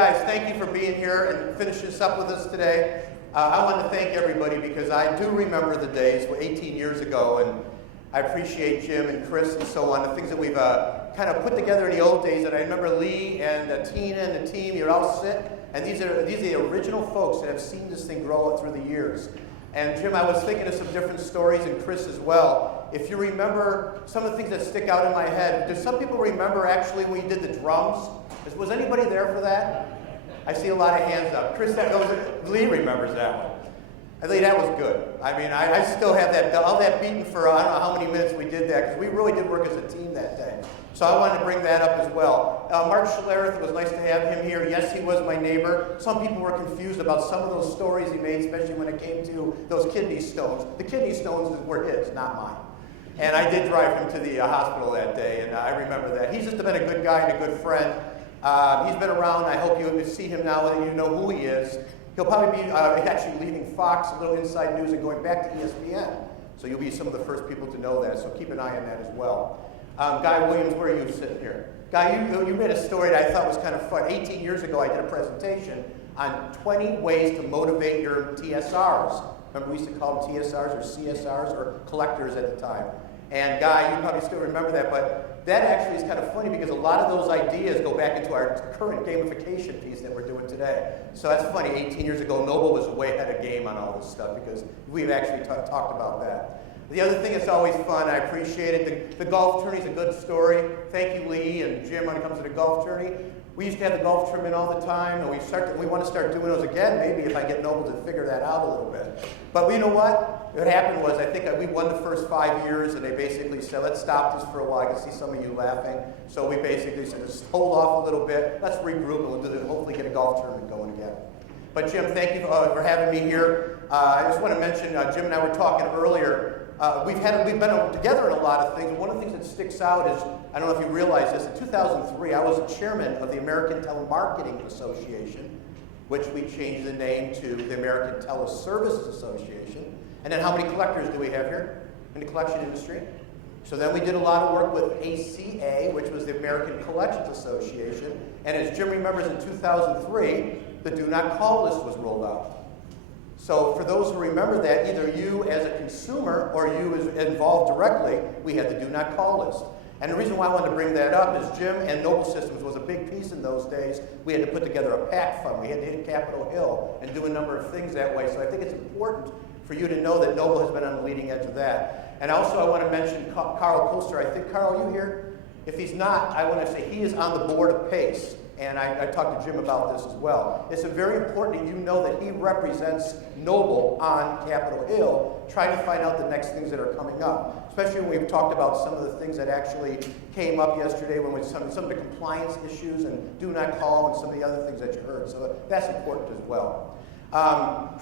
guys, thank you for being here and finishing this up with us today. I want to thank everybody because I do remember the days 18 years ago, and I appreciate Jim and Chris and so on, the things that we've kind of put together in the old days. And I remember Lee and Tina and the team, you'd all sit, and these are the original folks that have seen this thing grow up through the years. And Jim, I was thinking of some different stories, and Chris as well. If you remember some of the things that stick out in my head, do some people remember actually when you did the drums? Was anybody there for that? I see a lot of hands up. Chris, Lee remembers that one. Lee, that was good. I mean, I still have all that beaten for I don't know how many minutes we did that, because we really did work as a team that day. So I wanted to bring that up as well. Mark Schlereth, it was nice to have him here. Yes, he was my neighbor. Some people were confused about some of those stories he made, especially when it came to those kidney stones. The kidney stones were his, not mine. And I did drive him to the hospital that day, and I remember that. He's just been a good guy and a good friend. He's been around. I hope you see him now and you know who he is. He'll probably be actually leaving Fox, a little inside news, and going back to ESPN. So you'll be some of the first people to know that, so keep an eye on that as well. Guy Williams, where are you sitting here? Guy, you made a story that I thought was kind of fun. 18 years ago, I did a presentation on 20 ways to motivate your TSRs. Remember, we used to call them TSRs or CSRs or collectors at the time. And Guy, you probably still remember that, but that actually is kind of funny because a lot of those ideas go back into our current gamification piece that we're doing today. So that's funny. 18 years ago, Noble was way ahead of game on all this stuff because we've actually talked about that. The other thing that's always fun, I appreciate it, the golf tourney's a good story. Thank you, Lee and Jim, when it comes to the golf tourney. We used to have the golf tournament all the time, and we want to start doing those again, maybe if I get Noble to figure that out a little bit. But you know what? What happened was, I think we won the first 5 years, and they basically said, let's stop this for a while. I can see some of you laughing. So we basically said, just hold off a little bit. Let's regroup and hopefully get a golf tournament going again. But Jim, thank you for having me here. I just want to mention, Jim and I were talking earlier. We've been together in a lot of things. One of the things that sticks out is, I don't know if you realize this, in 2003, I was the chairman of the American Telemarketing Association, which we changed the name to the American Teleservices Association. And then how many collectors do we have here in the collection industry? So then we did a lot of work with ACA, which was the American Collections Association. And as Jim remembers, in 2003, the Do Not Call list was rolled out. So for those who remember that, either you as a consumer or you as involved directly, we had the Do Not Call list. And the reason why I wanted to bring that up is Jim and Noble Systems was a big piece in those days. We had to put together a PAC fund. We had to hit Capitol Hill and do a number of things that way. So I think it's important for you to know that Noble has been on the leading edge of that. And also I want to mention Carl Kolster. I think, Carl, are you here? If he's not, I want to say he is on the board of PACE. And I talked to Jim about this as well. It's very important that you know that he represents Noble on Capitol Hill, trying to find out the next things that are coming up. Especially when we've talked about some of the things that actually came up yesterday when we some of the compliance issues and Do Not Call and some of the other things that you heard. So that's important as well.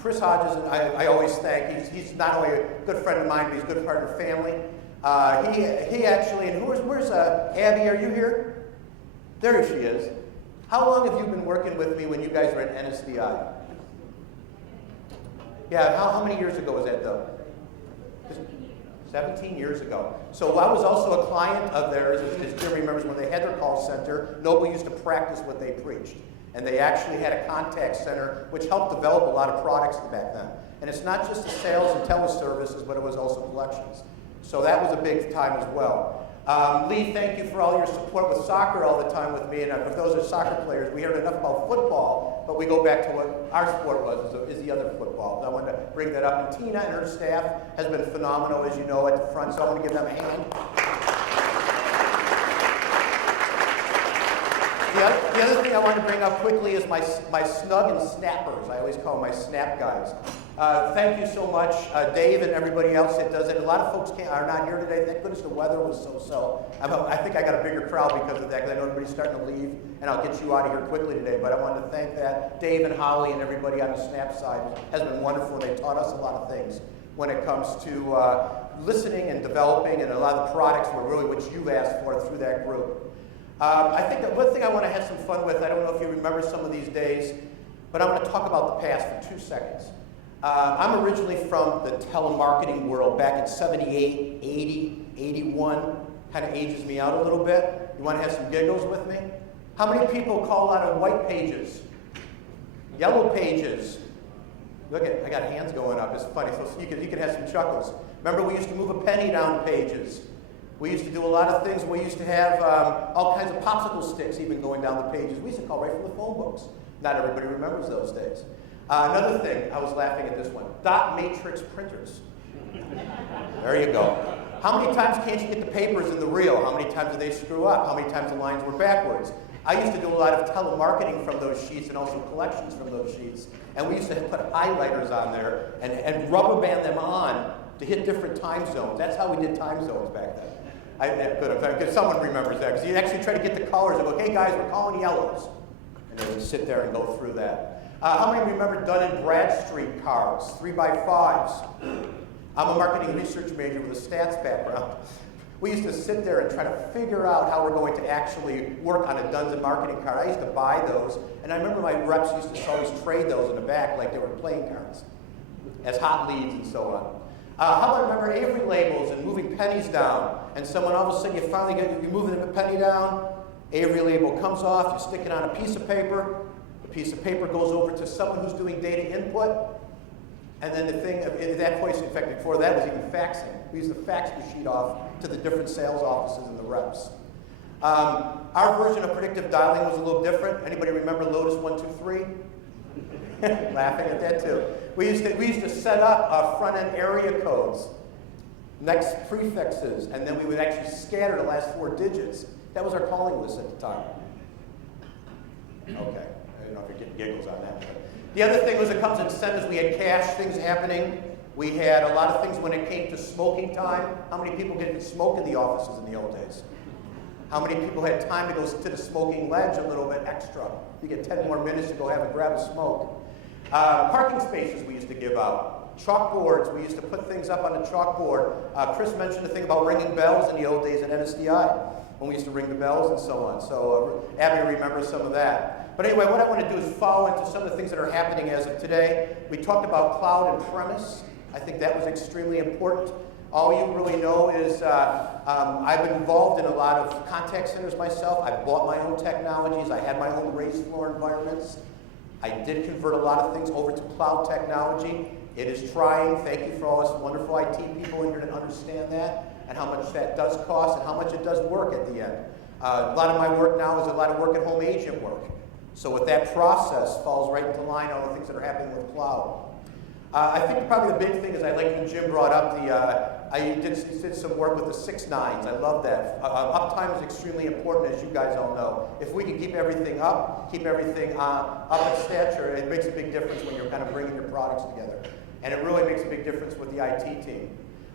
Chris Hodges, I always thank. He's not only a good friend of mine, but he's a good part of the family. He actually, and where's Abby? Are you here? There she is. How long have you been working with me when you guys were at NSDI? Yeah, how many years ago was that though? 17 years ago. So I was also a client of theirs, as Jim remembers, when they had their call center, Noble used to practice what they preached. And they actually had a contact center, which helped develop a lot of products back then. And it's not just the sales and teleservices, but it was also collections. So that was a big time as well. Lee, thank you for all your support with soccer all the time with me. And if those are soccer players, we heard enough about football, but we go back to what our sport was, is the other football. So I wanted to bring that up. And Tina and her staff has been phenomenal, as you know, at the front, so I want to give them a hand. The other thing I want to bring up quickly is my SNUG and snappers. I always call them my snap guys. Thank you so much, Dave and everybody else that does it. A lot of folks are not here today. Thank goodness the weather was so-so. I think I got a bigger crowd because of that, because I know everybody's starting to leave, and I'll get you out of here quickly today. But I wanted to thank that. Dave and Holly and everybody on the snap side has been wonderful. They taught us a lot of things when it comes to listening and developing, and a lot of the products were really what you've asked for through that group. I think that one thing I want to have some fun with, I don't know if you remember some of these days, but I'm going to talk about the past for 2 seconds. I'm originally from the telemarketing world back in 78, 80, 81. Kind of ages me out a little bit. You want to have some giggles with me? How many people call out of white pages? Yellow pages? Look at, I got hands going up. It's funny, so you can have some chuckles. Remember, we used to move a penny down pages. We used to do a lot of things. We used to have all kinds of popsicle sticks even going down the pages. We used to call right from the phone books. Not everybody remembers those days. Another thing, I was laughing at this one. Dot matrix printers. There you go. How many times can't you get the papers in the reel? How many times did they screw up? How many times the lines were backwards? I used to do a lot of telemarketing from those sheets and also collections from those sheets. And we used to put highlighters on there and rubber band them on to hit different time zones. That's how we did time zones back then. Good, someone remembers that, because you actually try to get the colors and go, hey guys, we're calling yellows. And then you sit there and go through that. How many remember Dun & Bradstreet cards, 3x5s? I'm a marketing research major with a stats background. We used to sit there and try to figure out how we're going to actually work on a Duns & Marketing card. I used to buy those, and I remember my reps used to always trade those in the back like they were playing cards as hot leads and so on. How about remember Avery labels and moving pennies down, and someone all of a sudden you're moving the penny down, Avery label comes off, you stick it on a piece of paper, the piece of paper goes over to someone who's doing data input, and then the thing, at that point, in fact, before that was even faxing. We used to fax the sheet off to the different sales offices and the reps. Our version of predictive dialing was a little different. Anybody remember Lotus 123? Laughing at that too. We used to set up front-end area codes, next prefixes, and then we would actually scatter the last 4 digits. That was our calling list at the time. Okay, I don't know if you're getting giggles on that. But the other thing was it comes incentives. We had cash things happening. We had a lot of things when it came to smoking time. How many people didn't smoke in the offices in the old days? How many people had time to go to the smoking ledge a little bit extra? You get 10 more minutes to go grab a smoke. Parking spaces we used to give out. Chalkboards, we used to put things up on the chalkboard. Chris mentioned the thing about ringing bells in the old days at NSDI, when we used to ring the bells and so on. So Abby remembers some of that. But anyway, what I want to do is follow into some of the things that are happening as of today. We talked about cloud and premise. I think that was extremely important. All you really know is I've been involved in a lot of contact centers myself. I bought my own technologies. I had my own raised floor environments. I did convert a lot of things over to cloud technology. It is trying. Thank you for all us wonderful IT people in here to understand that and how much that does cost and how much it does work at the end. A lot of my work now is a lot of work at home agent work. So with that process falls right into line all the things that are happening with cloud. I think probably the big thing is I like when Jim brought up I did some work with the 6 nines. I love that. Uptime is extremely important, as you guys all know. If we can keep everything up, keep everything up at stature, it makes a big difference when you're kind of bringing your products together. And it really makes a big difference with the IT team.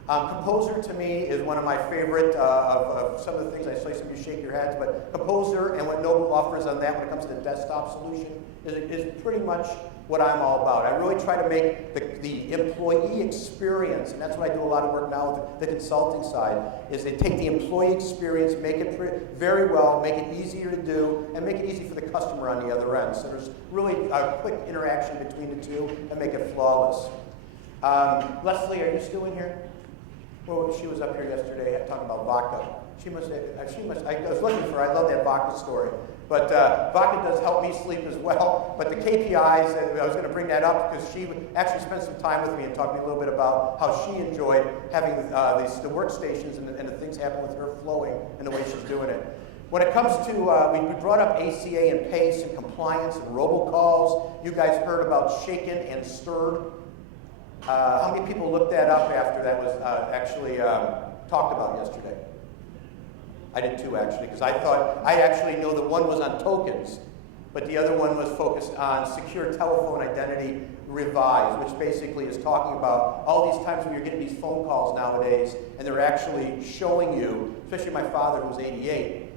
Composer to me is one of my favorite of some of the things. I saw some of you shake your heads, but Composer and what Noble offers on that when it comes to the desktop solution is pretty much what I'm all about. I really try to make the employee experience, and that's what I do a lot of work now with the consulting side, is they take the employee experience, make it very well, make it easier to do, and make it easy for the customer on the other end. So there's really a quick interaction between the two and make it flawless. Leslie, are you still in here? Well, she was up here yesterday talking about vodka. I was looking for her. I love that vodka story. But vodka does help me sleep as well. But the KPIs, I was going to bring that up because she actually spent some time with me and talked to me a little bit about how she enjoyed having the workstations and the things happen with her flowing and the way she's doing it. When it comes to, we brought up ACA and PACE and compliance and robocalls. You guys heard about shaken and stirred. How many people looked that up after that was actually talked about yesterday? I did too, actually, because I actually know that one was on tokens, but the other one was focused on secure telephone identity revised, which basically is talking about all these times when you're getting these phone calls nowadays, and they're actually showing you, especially my father who's 88,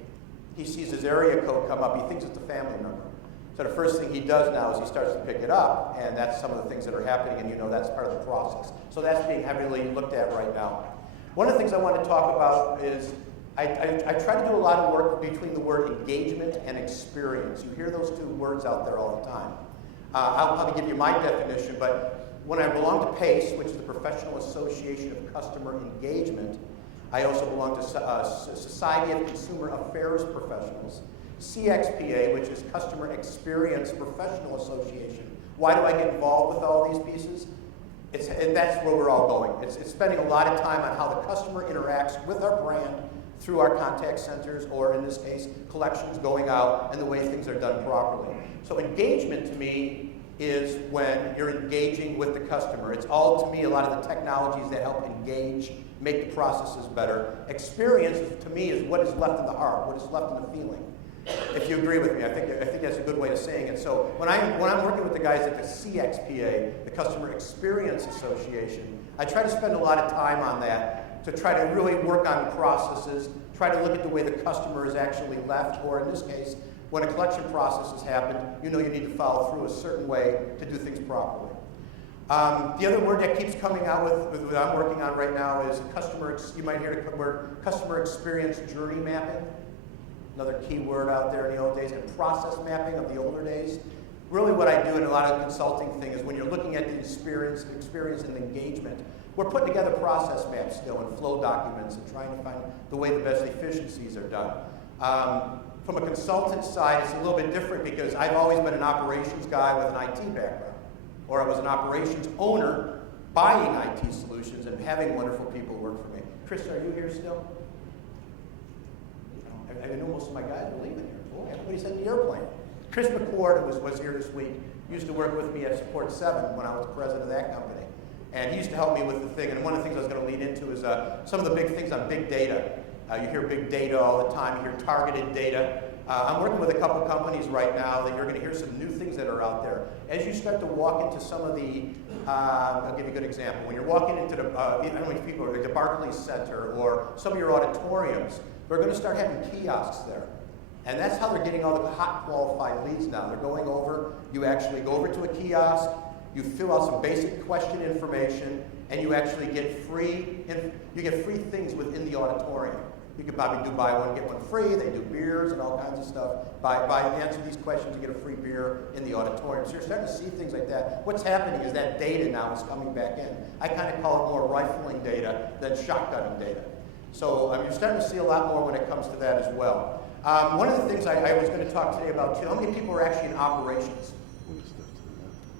he sees his area code come up, he thinks it's a family member. So the first thing he does now is he starts to pick it up, and that's some of the things that are happening, and you know that's part of the process. So that's being heavily looked at right now. One of the things I want to talk about is I try to do a lot of work between the word engagement and experience. You hear those two words out there all the time. I'll probably give you my definition, but when I belong to PACE, which is the Professional Association of Customer Engagement, I also belong to Society of Consumer Affairs Professionals. CXPA, which is Customer Experience Professional Association. Why do I get involved with all these pieces? That's where we're all going. It's spending a lot of time on how the customer interacts with our brand through our contact centers, or in this case, collections going out, and the way things are done properly. So engagement to me is when you're engaging with the customer. It's all, to me, a lot of the technologies that help engage, make the processes better. Experience, to me, is what is left in the heart, what is left in the feeling. If you agree with me, I think that's a good way of saying it. So when I'm working with the guys at the CXPA, the Customer Experience Association, I try to spend a lot of time on that to try to really work on the processes, try to look at the way the customer is actually left, or in this case, when a collection process has happened, you know you need to follow through a certain way to do things properly. The other word that keeps coming out with what I'm working on right now is you might hear the word customer experience journey mapping. Another key word out there in the old days, and process mapping of the older days. Really what I do in a lot of consulting thing is when you're looking at the experience and engagement, we're putting together process maps still and flow documents and trying to find the way the best efficiencies are done. From a consultant side, it's a little bit different because I've always been an operations guy with an IT background. Or I was an operations owner buying IT solutions and having wonderful people work for me. Chris, are you here still? I know most of my guys are leaving here. Boy, everybody's in the airplane. Chris McCord was here this week. He used to work with me at Support 7 when I was the president of that company. And he used to help me with the thing. And one of the things I was going to lead into is some of the big things on big data. You hear big data all the time. You hear targeted data. I'm working with a couple companies right now that you're going to hear some new things that are out there. As you start to walk into some of the, I'll give you a good example. When you're walking into the, I don't know if people are like the Barclays Center or some of your auditoriums, we're going to start having kiosks there. And that's how they're getting all the hot qualified leads now. They're going over, you actually go over to a kiosk, you fill out some basic question information, and you actually get free things within the auditorium. You could probably do buy one, get one free. They do beers and all kinds of stuff. By answer these questions, you get a free beer in the auditorium. So you're starting to see things like that. What's happening is that data now is coming back in. I kind of call it more rifling data than shotgunning data. So you're starting to see a lot more when it comes to that as well. One of the things I was going to talk today about too, how many people are actually in operations?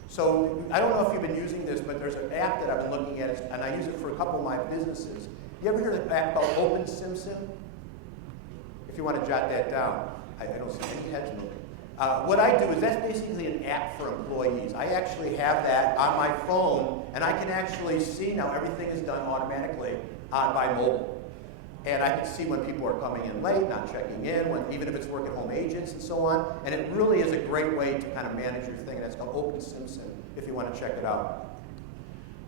So I don't know if you've been using this, but there's an app that I've been looking at, and I use it for a couple of my businesses. You ever heard of an app called OpenSimSim? If you want to jot that down. I don't see any heads moving. What I do is that's basically an app for employees. I actually have that on my phone, and I can actually see now everything is done automatically by mobile. And I can see when people are coming in late, not checking in, even if it's work at home agents and so on. And it really is a great way to kind of manage your thing. And that's called OpenSimSim, if you want to check it out.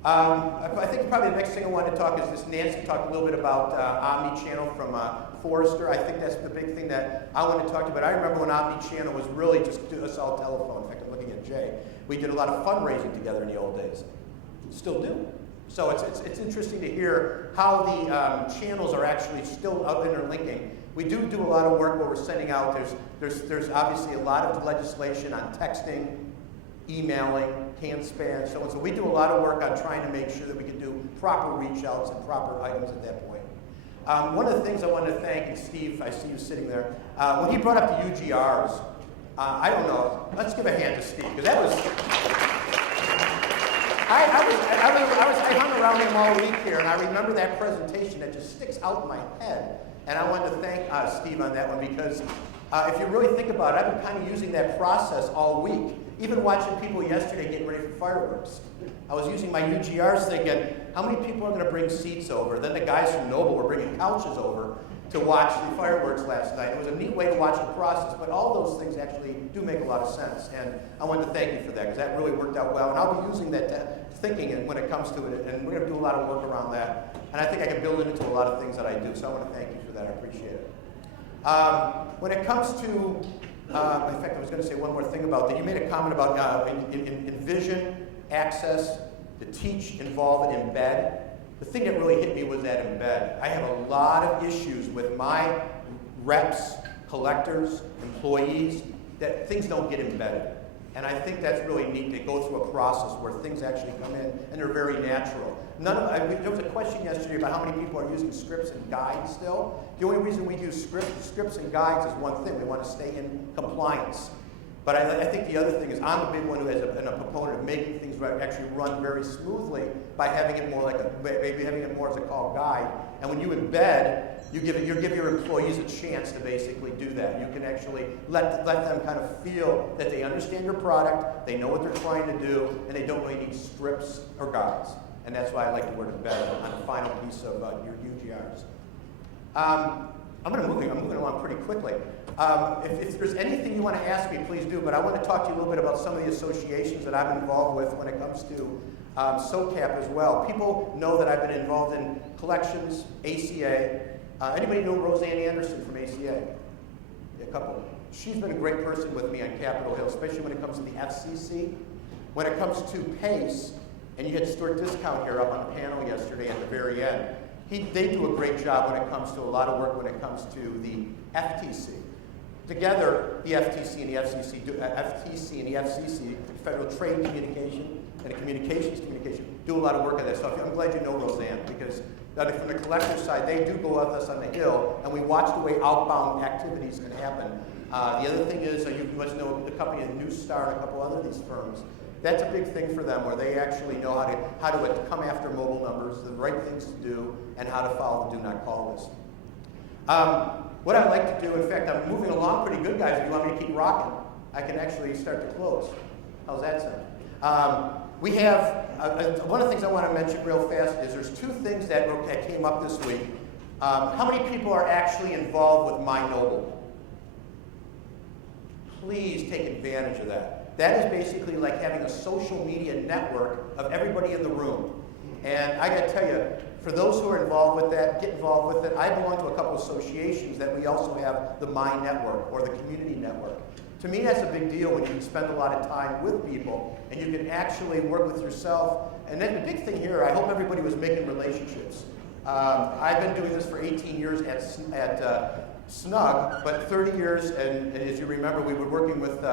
I think probably the next thing I want to talk is this. Nancy talked a little bit about omni-channel from Forrester. I think that's the big thing that I want to talk about. I remember when omni-channel was really just us all telephone. In fact, I'm looking at Jay. We did a lot of fundraising together in the old days. Still do. So it's interesting to hear how the channels are actually still interlinking. We do a lot of work where we're sending out. There's obviously a lot of legislation on texting, emailing, CAN-SPAN, so on. So we do a lot of work on trying to make sure that we can do proper reach outs and proper items at that point. One of the things I wanted to thank, and Steve, I see you sitting there, when he brought up the UGRs, I don't know, let's give a hand to Steve, because that was, I hung around him all week here, and I remember that presentation that just sticks out in my head. And I wanted to thank Steve on that one, because if you really think about it, I've been kind of using that process all week. Even watching people yesterday getting ready for fireworks. I was using my UGRs thinking, how many people are going to bring seats over? Then the guys from Noble were bringing couches over to watch the fireworks last night. It was a neat way to watch the process, but all those things actually do make a lot of sense. And I wanted to thank you for that, because that really worked out well. And I'll be using that thinking when it comes to it, and we're going to do a lot of work around that. And I think I can build it into a lot of things that I do, so I want to thank you for that. I appreciate it. When it comes to in fact, I was going to say one more thing about that. You made a comment about envision, access, to teach, involve, and embed. The thing that really hit me was that embed. I have a lot of issues with my reps, collectors, employees, that things don't get embedded. And I think that's really neat to go through a process where things actually come in and they're very natural. There was a question yesterday about how many people are using scripts and guides still. The only reason we use scripts and guides is one thing. We want to stay in compliance. But I think the other thing is I'm a big one who has been a proponent of making things actually run very smoothly by having it more like maybe having it more as a call guide. And when you embed, you give your employees a chance to basically do that. You can actually let them kind of feel that they understand your product, they know what they're trying to do, and they don't really need scripts or guides. And that's why I like the word embed on the final piece of your UGRs. I'm moving along pretty quickly. If there's anything you want to ask me, please do, but I want to talk to you a little bit about some of the associations that I'm involved with when it comes to SOCAP as well. People know that I've been involved in collections, ACA. Anybody know Roseanne Anderson from ACA? A couple. She's been a great person with me on Capitol Hill, especially when it comes to the FCC. When it comes to PACE, and you had Stuart Discount here up on the panel yesterday at the very end, they do a great job when it comes to a lot of work when it comes to the FTC. Together, the FTC and the FCC, the Federal Trade Communication and the Communications Communication, do a lot of work on that stuff. I'm glad you know Roseanne, because from the collector side, they do go with us on the Hill, and we watch the way outbound activities can happen. The other thing is, you must know the company New Star and a couple other of these firms. That's a big thing for them, where they actually know how to come after mobile numbers, the right things to do, and how to follow the do not call list. What I'd like to do, in fact, I'm moving along pretty good, guys. If you want me to keep rocking, I can actually start to close. How's that sound? We have, one of the things I want to mention real fast is there's two things that came up this week. How many people are actually involved with MyNoble? Please take advantage of that. That is basically like having a social media network of everybody in the room. And I got to tell you, for those who are involved with that, get involved with it. I belong to a couple associations that we also have the My Network or the Community Network. To me, that's a big deal when you can spend a lot of time with people and you can actually work with yourself. And then the big thing here, I hope everybody was making relationships. I've been doing this for 18 years at SNUG, but 30 years, and as you remember, we were working with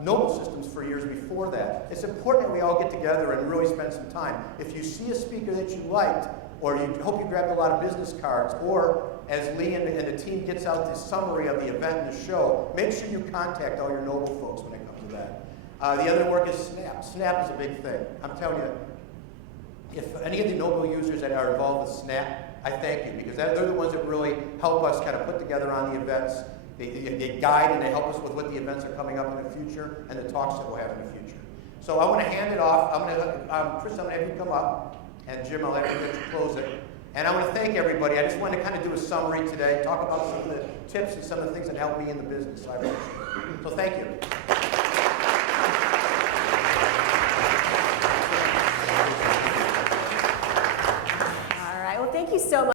Noble Systems for years before that. It's important that we all get together and really spend some time. If you see a speaker that you liked, or you hope you grabbed a lot of business cards, or as Lee and the team gets out the summary of the event and the show, make sure you contact all your Noble folks when it comes to that. The other work is Snap. Snap is a big thing. I'm telling you, if any of the Noble users that are involved with Snap, I thank you, because they're the ones that really help us kind of put together on the events. They guide and they help us with what the events are coming up in the future and the talks that we'll have in the future. So I want to hand it off. Chris, I'm going to have you come up. And Jim, I'll let you close it. And I want to thank everybody. I just wanted to kind of do a summary today, talk about some of the tips and some of the things that helped me in the business. So thank you. All right. Well, thank you so much.